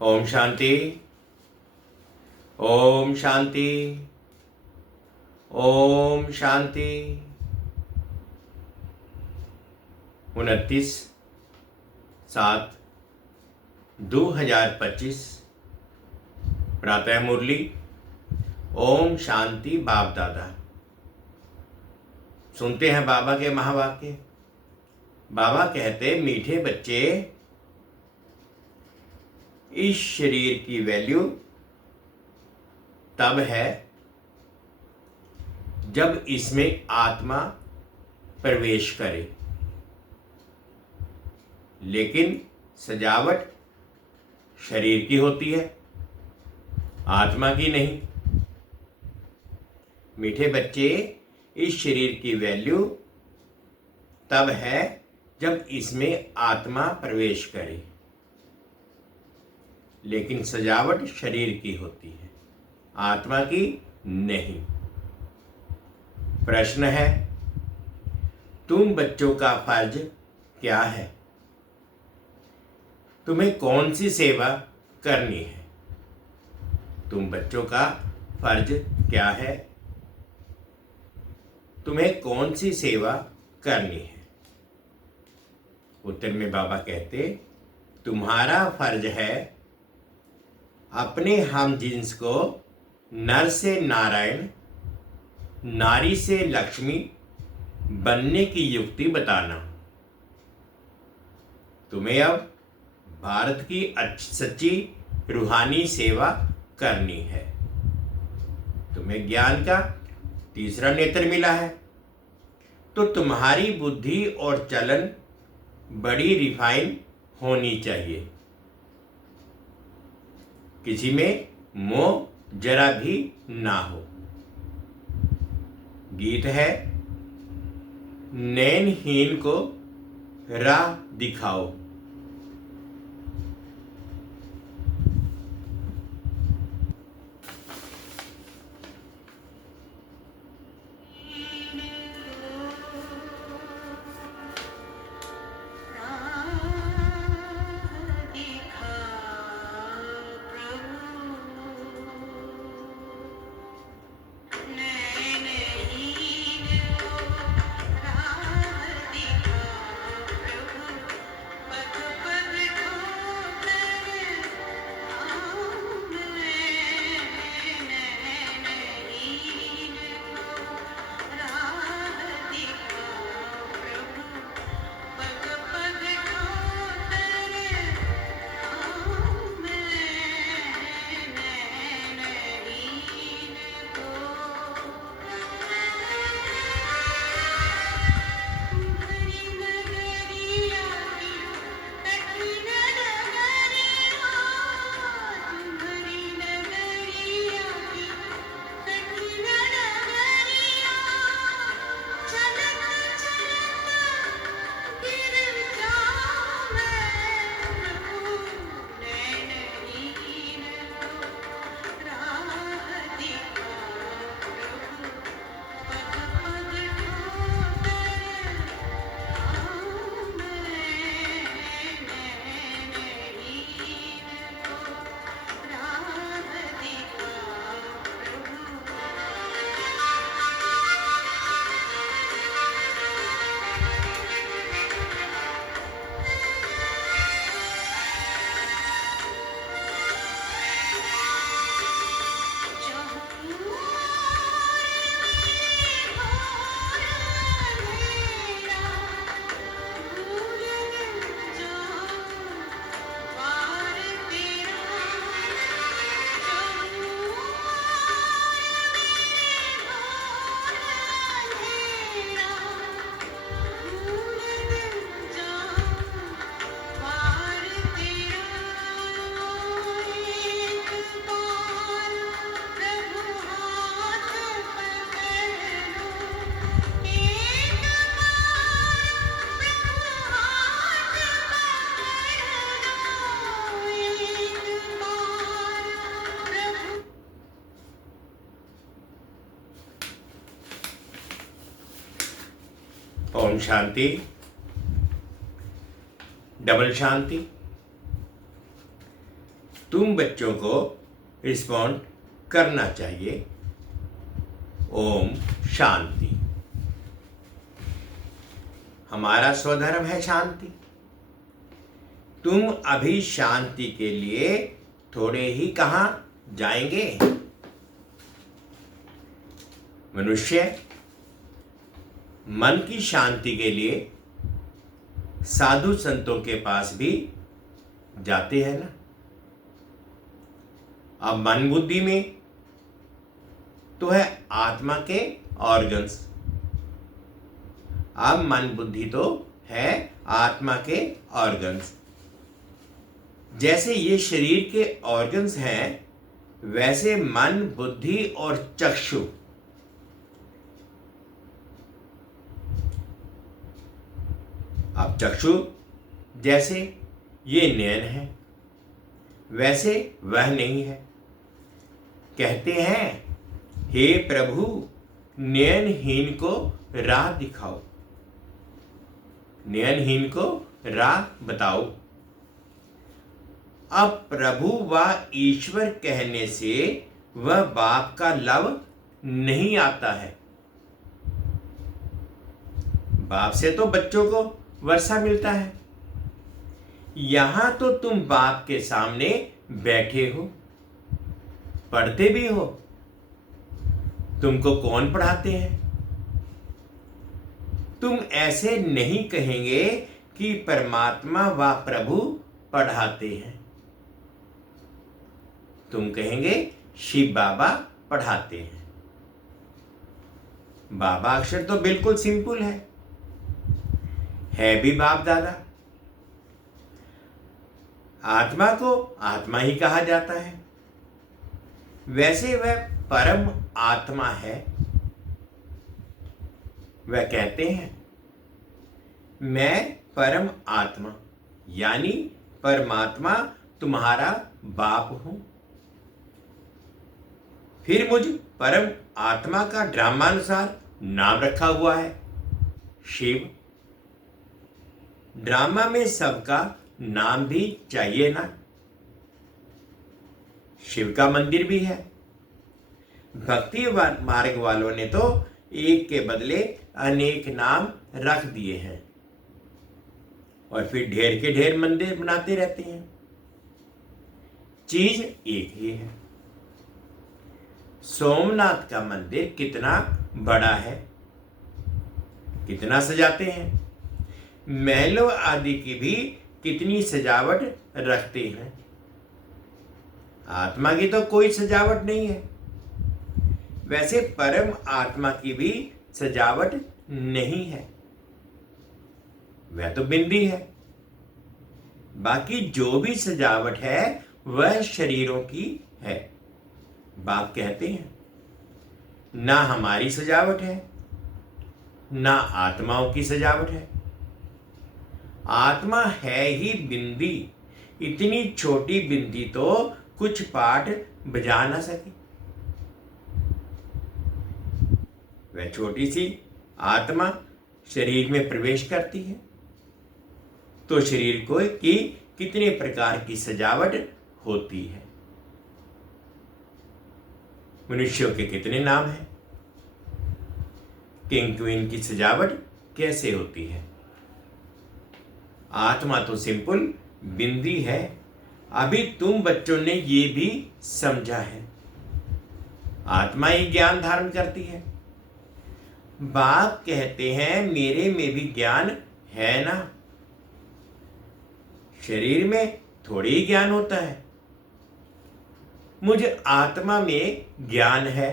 ओम शांति। ओम शांति। ओम शांति। 29/7/2025 प्रातः मुरली। ओम शांति। बाप दादा सुनते हैं बाबा के महावाक्य। बाबा कहते, मीठे बच्चे, इस शरीर की वैल्यू तब है जब इसमें आत्मा प्रवेश करे, लेकिन सजावट शरीर की होती है, आत्मा की नहीं। मीठे बच्चे, इस शरीर की वैल्यू तब है जब इसमें आत्मा प्रवेश करे, लेकिन सजावट शरीर की होती है, आत्मा की नहीं। प्रश्न है, तुम बच्चों का फर्ज क्या है? तुम्हें कौन सी सेवा करनी है? तुम बच्चों का फर्ज क्या है? तुम्हें कौन सी सेवा करनी है? उत्तर में बाबा कहते, तुम्हारा फर्ज है अपने हम जिन्स को नर से नारायण, नारी से लक्ष्मी बनने की युक्ति बताना। तुम्हें अब भारत की सच्ची रूहानी सेवा करनी है। तुम्हें ज्ञान का तीसरा नेत्र मिला है, तो तुम्हारी बुद्धि और चलन बड़ी रिफाइन होनी चाहिए। किसी में मोह जरा भी ना हो। गीत है, नैनहीन को राह दिखाओ। ओम शांति। डबल शांति। तुम बच्चों को रिस्पॉन्ड करना चाहिए। ओम शांति। हमारा स्वधर्म है शांति। तुम अभी शांति के लिए थोड़े ही कहाँ जाएंगे। मनुष्य मन की शांति के लिए साधु संतों के पास भी जाते हैं ना। अब मन बुद्धि में तो है आत्मा के ऑर्गन्स। अब मन बुद्धि तो है आत्मा के ऑर्गन्स। जैसे ये शरीर के ऑर्गन्स हैं, वैसे मन बुद्धि और चक्षु अब चक्षु जैसे ये नयन है, वैसे वह नहीं है। कहते हैं, हे प्रभु, नयनहीन को राह दिखाओ, नयनहीन को राह बताओ। अब प्रभु व ईश्वर कहने से वह बाप का लव नहीं आता है। बाप से तो बच्चों को वर्षा मिलता है। यहां तो तुम बाप के सामने बैठे हो, पढ़ते भी हो। तुमको कौन पढ़ाते हैं? तुम ऐसे नहीं कहेंगे कि परमात्मा व प्रभु पढ़ाते हैं। तुम कहेंगे शिव बाबा पढ़ाते हैं। बाबा अक्षर तो बिल्कुल सिंपल है भी बाप दादा। आत्मा को आत्मा ही कहा जाता है। वैसे वह परम आत्मा है। वह कहते हैं, मैं परम आत्मा यानी परमात्मा तुम्हारा बाप हूं। फिर मुझ परम आत्मा का ड्रामानुसार नाम रखा हुआ है शिव। ड्रामा में सबका नाम भी चाहिए ना। शिव का मंदिर भी है। भक्ति मार्ग वालों ने तो एक के बदले अनेक नाम रख दिए हैं और फिर ढेर के ढेर मंदिर बनाते रहते हैं। चीज एक ही है। सोमनाथ का मंदिर कितना बड़ा है, कितना सजाते हैं। महलों आदि की भी कितनी सजावट रखते हैं। आत्मा की तो कोई सजावट नहीं है। वैसे परम आत्मा की भी सजावट नहीं है। वह तो बिंदी है। बाकी जो भी सजावट है वह शरीरों की है। बाप कहते हैं, ना हमारी सजावट है, ना आत्माओं की सजावट है। आत्मा है ही बिंदी। इतनी छोटी बिंदी तो कुछ पाठ बजा ना सके। वह छोटी सी आत्मा शरीर में प्रवेश करती है तो शरीर को की कितने प्रकार की सजावट होती है। मनुष्यों के कितने नाम हैं। किंग क्वीन की सजावट कैसे होती है। आत्मा तो सिंपल बिंदी है। अभी तुम बच्चों ने ये भी समझा है। आत्मा ही ज्ञान धारण करती है। बाप कहते हैं, मेरे में भी ज्ञान है ना। शरीर में थोड़ी ही ज्ञान होता है। मुझे आत्मा में ज्ञान है।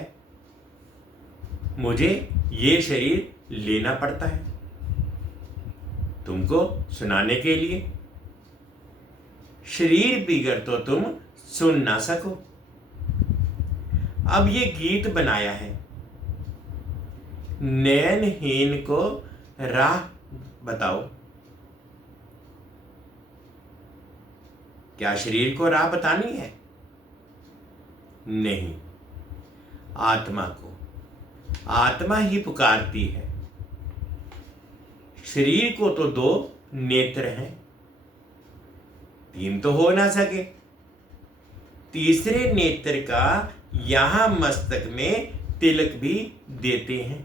मुझे ये शरीर लेना पड़ता है तुमको सुनाने के लिए। शरीर बिगड़ तो तुम सुन ना सको। अब ये गीत बनाया है, नयनहीन को राह बताओ। क्या शरीर को राह बतानी है? नहीं, आत्मा को। आत्मा ही पुकारती है। शरीर को तो 2 नेत्र हैं, 3 तो हो ना सके। तीसरे नेत्र का यहां मस्तक में तिलक भी देते हैं।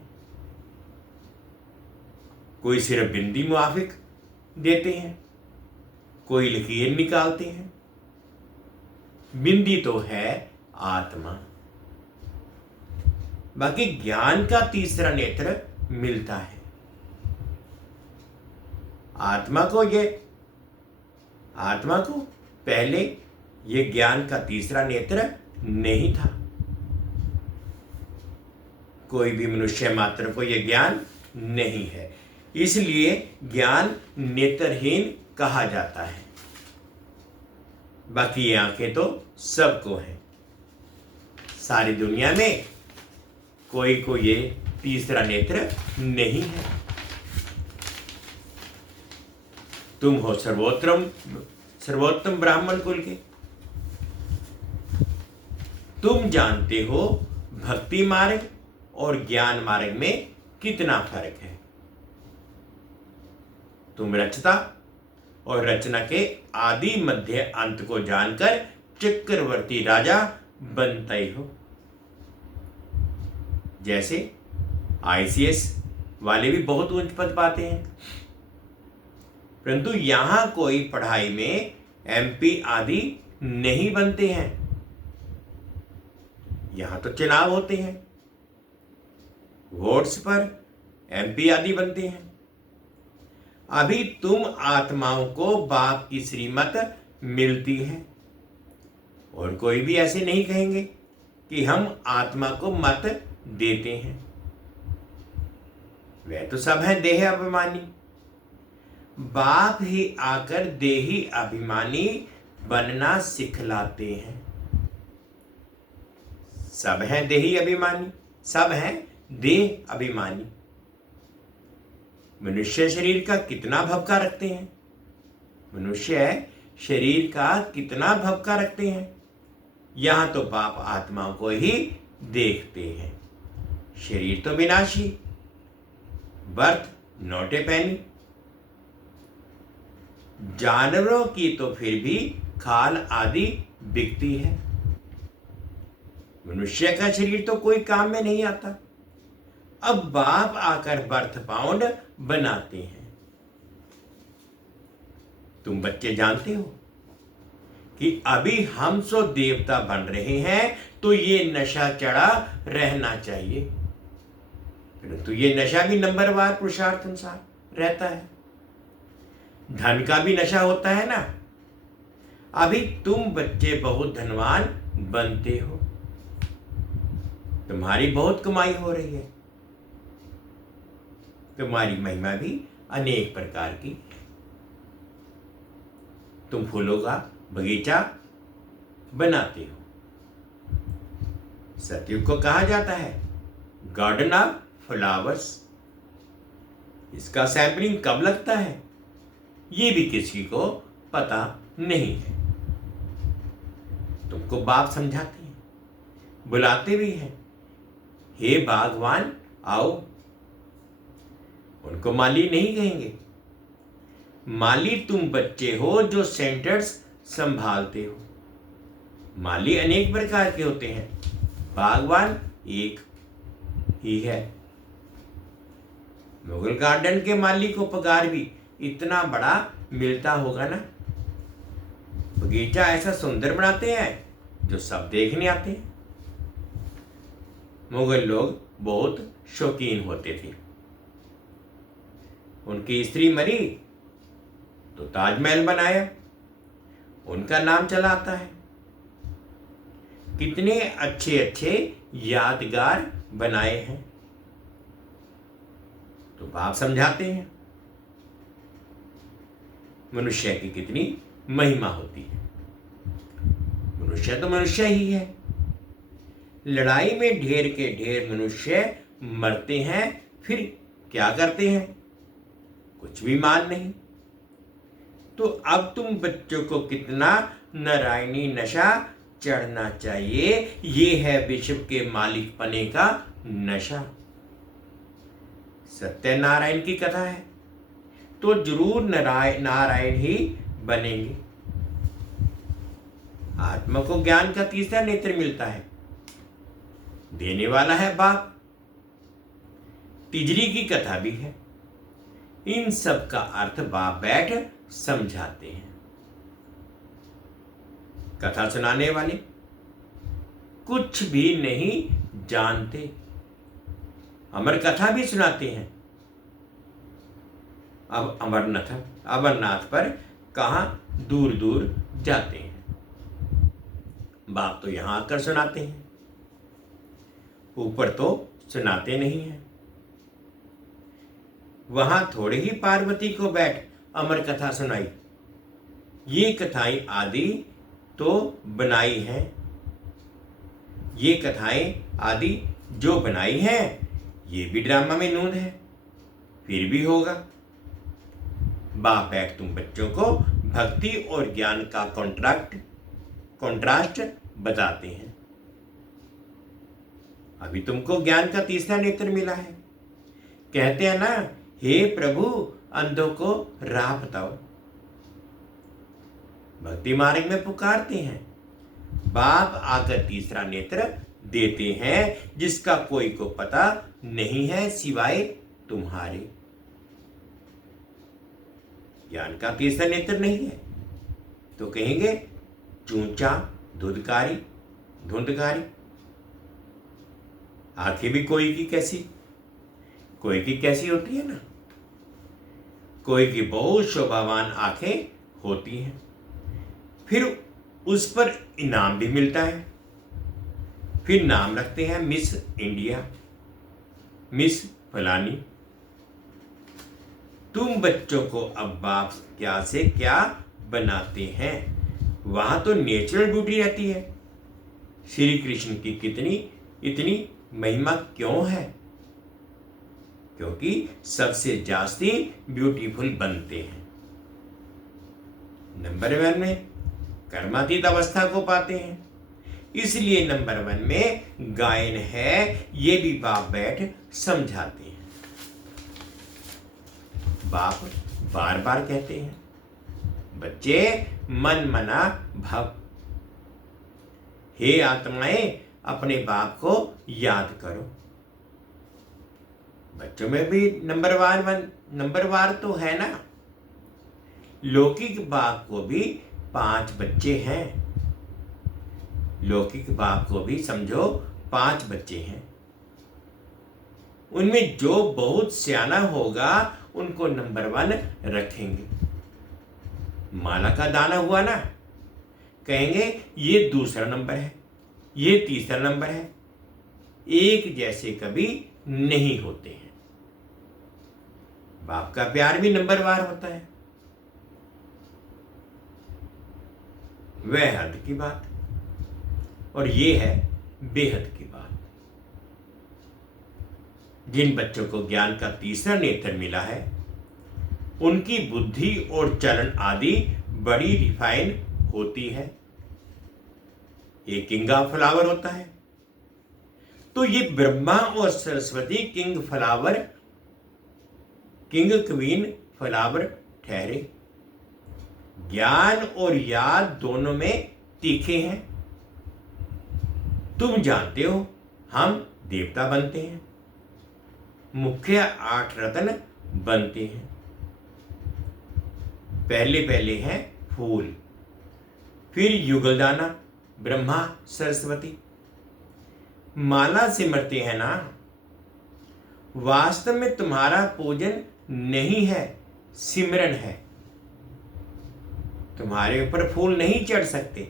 कोई सिर्फ बिंदी मुआफिक देते हैं, कोई लकीर निकालते हैं। बिंदी तो है आत्मा। बाकी ज्ञान का तीसरा नेत्र मिलता है। आत्मा को पहले ये ज्ञान का तीसरा नेत्र नहीं था। कोई भी मनुष्य मात्र को यह ज्ञान नहीं है, इसलिए ज्ञान नेत्रहीन कहा जाता है। बाकी ये आंखें तो सबको हैं। सारी दुनिया में कोई को ये तीसरा नेत्र नहीं है। तुम हो सर्वोत्तम ब्राह्मण कुल के। तुम जानते हो भक्ति मार्ग और ज्ञान मार्ग में कितना फर्क है। तुम रचता और रचना के आदि मध्य अंत को जानकर चक्रवर्ती राजा बनते हो। जैसे ICS वाले भी बहुत उच्च पद पाते हैं, परंतु यहां कोई पढ़ाई में MP आदि नहीं बनते हैं। यहां तो चुनाव होते हैं, वोट्स पर MP आदि बनते हैं। अभी तुम आत्माओं को बाप की श्रीमत मिलती है, और कोई भी ऐसे नहीं कहेंगे कि हम आत्मा को मत देते हैं। वे तो सब हैं देह अभिमानी। बाप ही आकर देही अभिमानी बनना सिखलाते हैं। सब हैं देही अभिमानी, सब हैं देह अभिमानी। मनुष्य शरीर का कितना भवका रखते हैं, मनुष्य शरीर का कितना भवका रखते हैं। यहां तो बाप आत्माओं को ही देखते हैं। शरीर तो विनाशी, बर्थ नॉट ए पेनी। जानवरों की तो फिर भी खाल आदि बिकती है। मनुष्य का शरीर तो कोई काम में नहीं आता। अब बाप आकर बर्थ पाउंड बनाते हैं। तुम बच्चे जानते हो कि अभी हम सो देवता बन रहे हैं, तो ये नशा चढ़ा रहना चाहिए, परंतु ये नशा भी नंबरवार पुरुषार्थ अनुसार रहता है। धन का भी नशा होता है ना। अभी तुम बच्चे बहुत धनवान बनते हो, तुम्हारी बहुत कमाई हो रही है, तुम्हारी महिमा भी अनेक प्रकार की। तुम फूलों का बगीचा बनाते हो। सतयुग को कहा जाता है गार्डन ऑफ फ्लावर्स। इसका सैंपलिंग कब लगता है ये भी किसी को पता नहीं है। तुमको बाप समझाते हैं, बुलाते भी हैं, हे बागवान आओ। उनको माली नहीं कहेंगे। माली तुम बच्चे हो जो सेंटर्स संभालते हो। माली अनेक प्रकार के होते हैं, बागवान एक ही है। मुगल गार्डन के माली को पगार भी इतना बड़ा मिलता होगा ना। बगीचा ऐसा सुंदर बनाते हैं जो सब देखने आते हैं। मुगल लोग बहुत शौकीन होते थे। उनकी स्त्री मरी तो ताजमहल बनाया, उनका नाम चला आता है। कितने अच्छे अच्छे यादगार बनाए हैं। तो बाप समझाते हैं मनुष्य की कितनी महिमा होती है। मनुष्य तो मनुष्य ही है। लड़ाई में ढेर के ढेर मनुष्य मरते हैं, फिर क्या करते हैं? कुछ भी मान नहीं। तो अब तुम बच्चों को कितना नारायणी नशा चढ़ना चाहिए। ये है विश्व के मालिक पने का नशा। सत्यनारायण की कथा है तो जरूर नारायण ही बनेंगे। आत्मा को ज्ञान का तीसरा नेत्र मिलता है। देने वाला है बाप। तिजरी की कथा भी है। इन सब का अर्थ बाप बैठ समझाते हैं। कथा सुनाने वाले कुछ भी नहीं जानते, अमर कथा भी सुनाते हैं। अब अमरनाथ पर कहां दूर दूर जाते हैं, बाप तो यहां आकर सुनाते हैं, ऊपर तो सुनाते नहीं हैं। वहां थोड़े ही पार्वती को बैठ अमर कथा सुनाई। ये कथाएं आदि तो बनाई हैं, ये कथाएं आदि जो बनाई हैं ये भी ड्रामा में नून है, फिर भी होगा। बाप बैठ तुम बच्चों को भक्ति और ज्ञान का कॉन्ट्रास्ट बताते हैं। अभी तुमको ज्ञान का तीसरा नेत्र मिला है। कहते हैं ना, हे प्रभु अंधों को राह बताओ। भक्ति मार्ग में पुकारते हैं, बाप आकर तीसरा नेत्र देते हैं, जिसका कोई को पता नहीं है सिवाय तुम्हारे। ज्ञान का तीसरा नेत्र नहीं है तो कहेंगे चूचा धुंधकारी। आंखें भी कोई की कैसी होती है ना, कोई की बहुत शोभावान आंखें होती हैं, फिर उस पर इनाम भी मिलता है, फिर नाम रखते हैं मिस इंडिया, मिस फलानी। तुम बच्चों को अब बाप क्या से क्या बनाते हैं, वहां तो नेचुरल ब्यूटी रहती है। श्री कृष्ण की कितनी इतनी महिमा क्यों है? क्योंकि सबसे जास्ती ब्यूटीफुल बनते हैं। नंबर 1 में कर्मातीत अवस्था को पाते हैं, इसलिए नंबर 1 में गायन है, ये भी बाप बैठ समझाते हैं। बाप बार बार कहते हैं, बच्चे मन मना भव। हे आत्माएं अपने बाप को याद करो। बच्चों में भी नंबरवार तो है ना। लौकिक बाप को भी 5 बच्चे हैं। लौकिक बाप को भी समझो 5 बच्चे हैं। उनमें जो बहुत सियाना होगा उनको नंबर 1 रखेंगे। माला का दाना हुआ ना, कहेंगे ये दूसरा नंबर है, ये तीसरा नंबर है। एक जैसे कभी नहीं होते हैं। बाप का प्यार भी नंबरवार होता है। वह हद की बात और ये है बेहद की बात। जिन बच्चों को ज्ञान का तीसरा नेत्र मिला है, उनकी बुद्धि और चलन आदि बड़ी रिफाइन होती है। ये किंगा फ्लावर होता है, तो ये ब्रह्मा और सरस्वती किंग क्वीन फ्लावर ठहरे। ज्ञान और याद दोनों में तीखे हैं। तुम जानते हो हम देवता बनते हैं, मुख्य 8 रत्न बनते हैं। पहले हैं फूल, फिर युगलदाना ब्रह्मा सरस्वती। माला सिमरते हैं ना। वास्तव में तुम्हारा पूजन नहीं है, सिमरन है। तुम्हारे ऊपर फूल नहीं चढ़ सकते।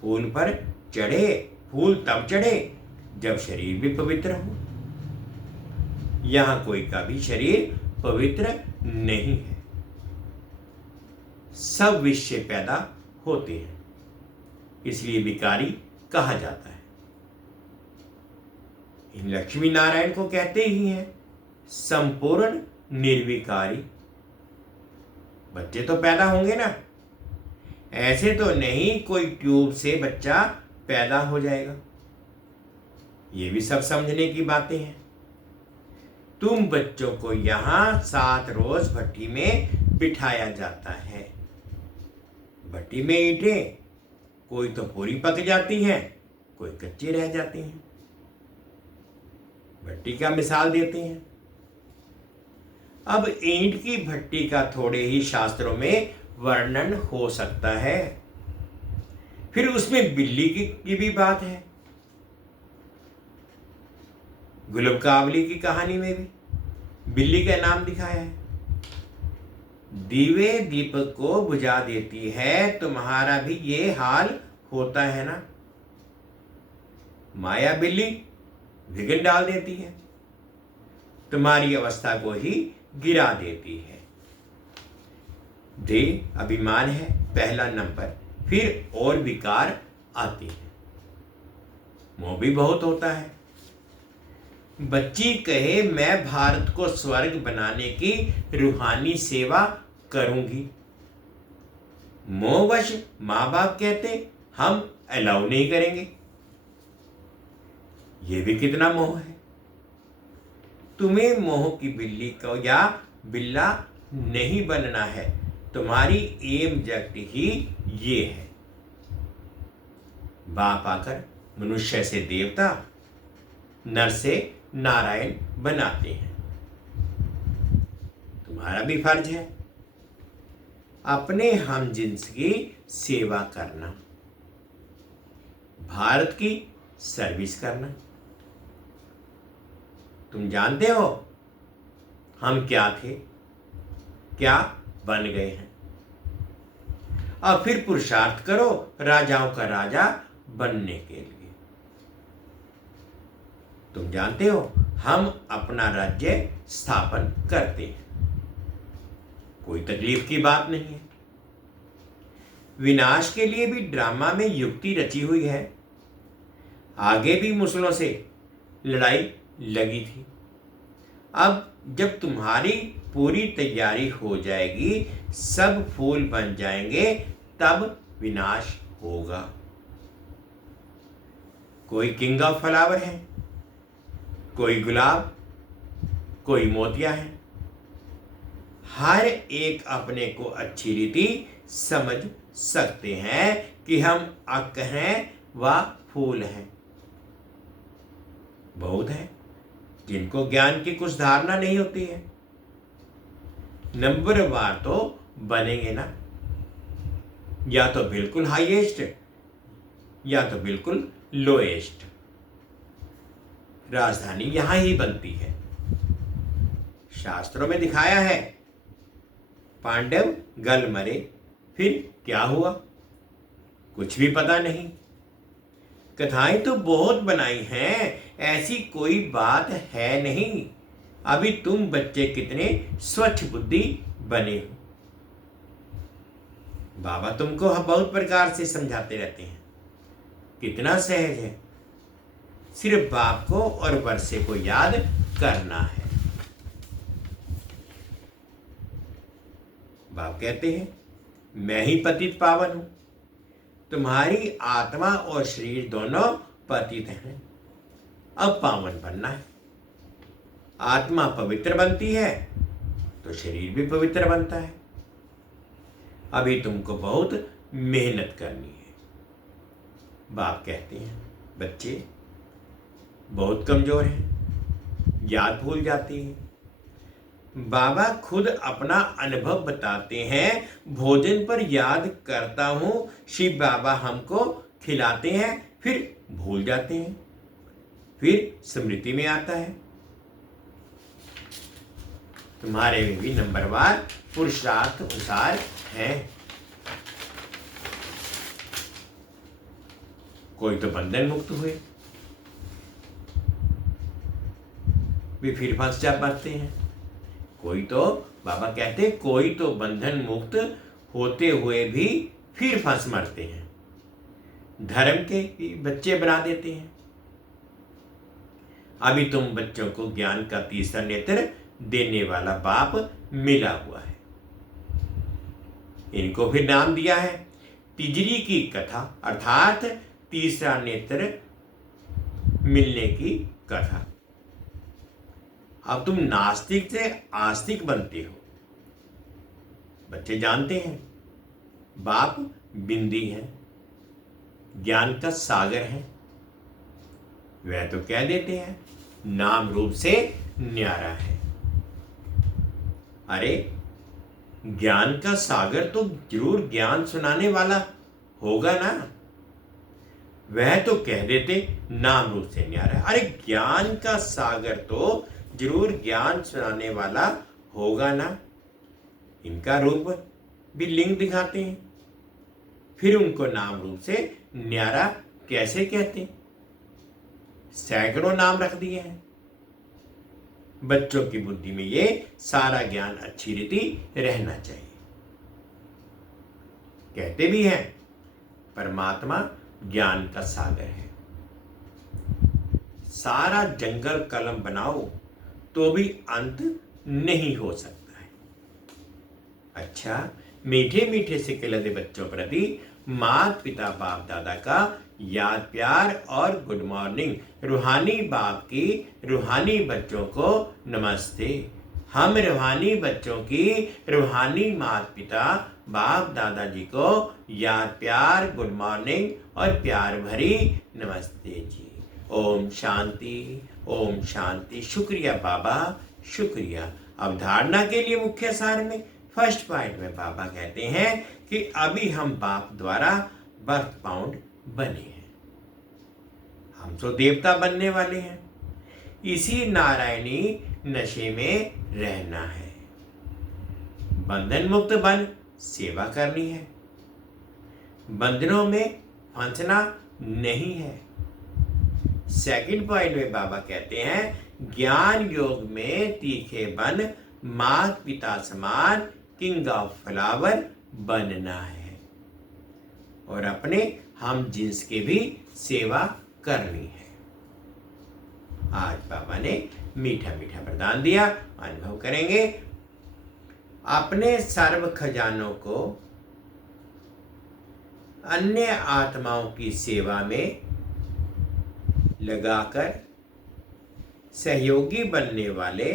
फूल पर चढ़े, फूल तब चढ़े जब शरीर भी पवित्र हो। यहां कोई का भी शरीर पवित्र नहीं है। सब विषय पैदा होते हैं, इसलिए विकारी कहा जाता है। इन लक्ष्मी नारायण को कहते ही हैं संपूर्ण निर्विकारी। बच्चे तो पैदा होंगे ना, ऐसे तो नहीं कोई ट्यूब से बच्चा पैदा हो जाएगा। ये भी सब समझने की बातें हैं। तुम बच्चों को यहां 7 रोज भट्टी में बिठाया जाता है। भट्टी में ईंटें कोई तो पूरी पक जाती हैं, कोई कच्ची रह जाती हैं। भट्टी का मिसाल देते हैं। अब ईंट की भट्टी का थोड़े ही शास्त्रों में वर्णन हो सकता है। फिर उसमें बिल्ली की भी बात है। गुलबकावली की कहानी में भी बिल्ली का नाम दिखाया है। दीवे दीपक को बुझा देती है, तुम्हारा भी ये हाल होता है ना। माया बिल्ली विघ्न डाल देती है, तुम्हारी अवस्था को ही गिरा देती है। देह अभिमान है पहला नंबर, फिर और विकार आती है। मोह भी बहुत होता है। बच्ची कहे मैं भारत को स्वर्ग बनाने की रूहानी सेवा करूंगी। मोहवश मां बाप कहते हम अलाउ नहीं करेंगे। यह भी कितना मोह है। तुम्हें मोह की बिल्ली को या बिल्ला नहीं बनना है। तुम्हारी एम जस्ट ही ये है। बाप आकर मनुष्य से देवता, नर से नारायण बनाते हैं। तुम्हारा भी फर्ज है अपने हमजिन्स की सेवा करना, भारत की सर्विस करना। तुम जानते हो हम क्या थे, क्या बन गए हैं। अब फिर पुरुषार्थ करो राजाओं का राजा बनने के लिए। तुम जानते हो हम अपना राज्य स्थापन करते हैं। कोई तकलीफ की बात नहीं है। विनाश के लिए भी ड्रामा में युक्ति रची हुई है। आगे भी मुसलों से लड़ाई लगी थी। अब जब तुम्हारी पूरी तैयारी हो जाएगी, सब फूल बन जाएंगे, तब विनाश होगा। कोई किंग ऑफ फ्लावर है, कोई गुलाब, कोई मोतिया है। हर एक अपने को अच्छी रीति समझ सकते हैं कि हम अक हैं व फूल हैं। बहुत है जिनको ज्ञान की कुछ धारणा नहीं होती है। नंबरवार तो बनेंगे ना, या तो बिल्कुल हाईएस्ट या तो बिल्कुल लोएस्ट। राजधानी यहां ही बनती है। शास्त्रों में दिखाया है पांडव गल मरे, फिर क्या हुआ कुछ भी पता नहीं। कथाएं तो बहुत बनाई हैं, ऐसी कोई बात है नहीं। अभी तुम बच्चे कितने स्वच्छ बुद्धि बने हो। बाबा तुमको बहुत प्रकार से समझाते रहते हैं। कितना सहज है, सिर्फ बाप को और वर्षे को याद करना है। बाप कहते हैं मैं ही पतित पावन हूं। तुम्हारी आत्मा और शरीर दोनों पतित हैं। अब पावन बनना है। आत्मा पवित्र बनती है तो शरीर भी पवित्र बनता है। अभी तुमको बहुत मेहनत करनी है। बाप कहते हैं बच्चे बहुत कमजोर हैं, याद भूल जाती है। बाबा खुद अपना अनुभव बताते हैं। भोजन पर याद करता हूं, शिव बाबा हमको खिलाते हैं, फिर भूल जाते हैं, फिर स्मृति में आता है। तुम्हारे में भी नंबरवार पुरुषार्थ अनुसार हैं। कोई तो बंधन मुक्त हुए, भी फिर फंस जा पाते हैं। कोई तो बाबा कहते कोई तो बंधन मुक्त होते हुए भी फिर फंस मरते हैं। धर्म के बच्चे बना देते हैं। अभी तुम बच्चों को ज्ञान का तीसरा नेत्र देने वाला बाप मिला हुआ है। इनको फिर नाम दिया है तिजरी की कथा, अर्थात तीसरा नेत्र मिलने की कथा। अब तुम नास्तिक से आस्तिक बनते हो। बच्चे जानते हैं बाप बिंदी हैं, ज्ञान का सागर हैं, वह तो कह देते हैं नाम रूप से न्यारा है। अरे ज्ञान का सागर तो जरूर ज्ञान सुनाने वाला होगा ना, वह तो कह देते नाम रूप से न्यारा है। अरे ज्ञान का सागर तो जरूर ज्ञान सुनाने वाला होगा ना, इनका रूप भी लिंग दिखाते हैं, फिर उनको नाम रूप से न्यारा कैसे कहते? सैकड़ों नाम रख दिए हैं। बच्चों की बुद्धि में ये सारा ज्ञान अच्छी रीति रहना चाहिए। कहते भी हैं परमात्मा ज्ञान का सागर है। सारा जंगल कलम बनाओ तो भी अंत नहीं हो सकता है। अच्छा, मीठे मीठे से खिलते बच्चों प्रति माता पिता बाप दादा का याद प्यार और गुड मॉर्निंग। रूहानी बाप की रूहानी बच्चों को नमस्ते। हम रूहानी बच्चों की रूहानी माता पिता बाप दादाजी को याद प्यार गुड मॉर्निंग और प्यार भरी नमस्ते जी। ओम शांति, ओम शांति। शुक्रिया बाबा, शुक्रिया। अवधारणा के लिए मुख्य सार में फर्स्ट पॉइंट में बाबा कहते हैं कि अभी हम बाप द्वारा बर्थ बाउंड बने हैं, हम तो देवता बनने वाले हैं। इसी नारायणी नशे में रहना है, बंधन मुक्त बन सेवा करनी है, बंधनों में फंसना नहीं है। सेकंड पॉइंट में बाबा कहते हैं ज्ञान योग में तीखे बन माता पिता समान किंग ऑफ फ्लावर बनना है और अपने हम जिन्स की भी सेवा करनी है। आज बाबा ने मीठा मीठा वरदान दिया, अनुभव करेंगे। अपने सर्व खजानों को अन्य आत्माओं की सेवा में लगाकर सहयोगी बनने वाले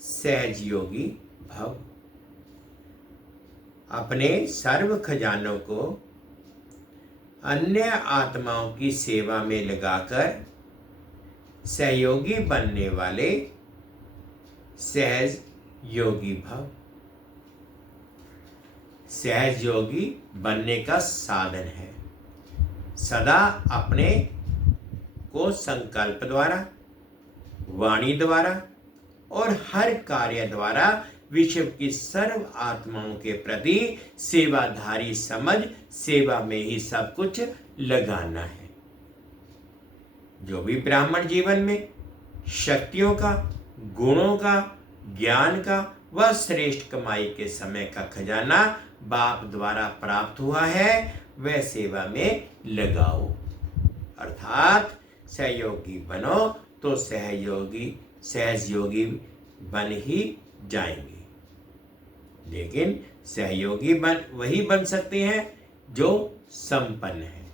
सहजयोगी भव। अपने सर्व खजानों को अन्य आत्माओं की सेवा में लगाकर सहयोगी बनने वाले सहज योगी भव। सहज योगी बनने का साधन है सदा अपने को संकल्प द्वारा, वाणी द्वारा और हर कार्य द्वारा विश्व की सर्व आत्माओं के प्रति सेवाधारी समझ सेवा में ही सब कुछ लगाना है। जो भी ब्राह्मण जीवन में शक्तियों का, गुणों का, ज्ञान का व श्रेष्ठ कमाई के समय का खजाना बाप द्वारा प्राप्त हुआ है वह सेवा में लगाओ। अर्थात सहयोगी बनो तो सहजयोगी बन ही जाएंगे। लेकिन सहयोगी वही बन सकते हैं जो संपन्न है।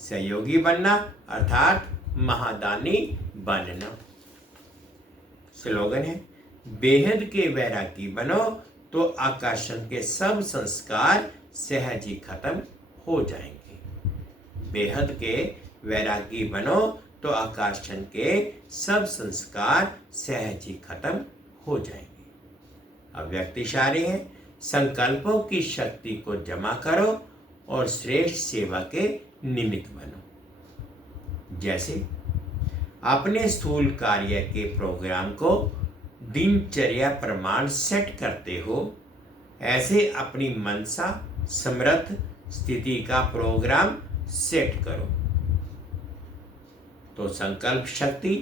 सहयोगी बनना अर्थात महादानी बनना। स्लोगन है बेहद के वैरागी बनो तो आकर्षण के सब संस्कार सहज ही खत्म हो जाएंगे। बेहद के वैरागी बनो तो आकर्षण के सब संस्कार सहज ही खत्म हो जाएंगे। अव्यक्त इशारे हैं संकल्पों की शक्ति को जमा करो और श्रेष्ठ सेवा के निमित्त बनो। जैसे अपने स्थूल कार्य के प्रोग्राम को दिनचर्या प्रमाण सेट करते हो, ऐसे अपनी मनसा समर्थ स्थिति का प्रोग्राम सेट करो तो संकल्प शक्ति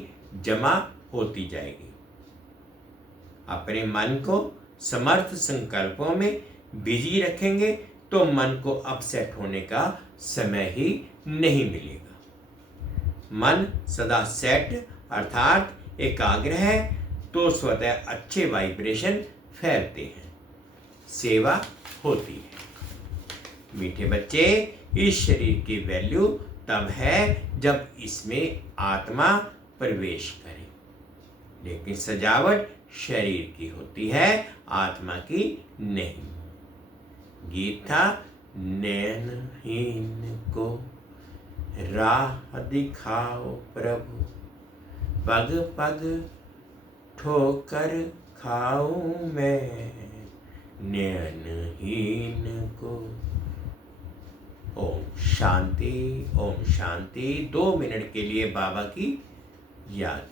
जमा होती जाएगी। अपने मन को समर्थ संकल्पों में बिजी रखेंगे तो मन को अपसेट होने का समय ही नहीं मिलेगा। मन सदा सेट अर्थात एकाग्र है तो स्वतः अच्छे वाइब्रेशन फैलते हैं, सेवा होती है। मीठे बच्चे, इस शरीर की वैल्यू तब है जब इसमें आत्मा प्रवेश करे, लेकिन सजावट शरीर की होती है, आत्मा की नहीं। गीत था नैनहीन को राह दिखाओ प्रभु, पग पग ठोकर खाऊं मैं नैनहीन को। ओम शांति, ओम शांति। 2 मिनट के लिए बाबा की याद।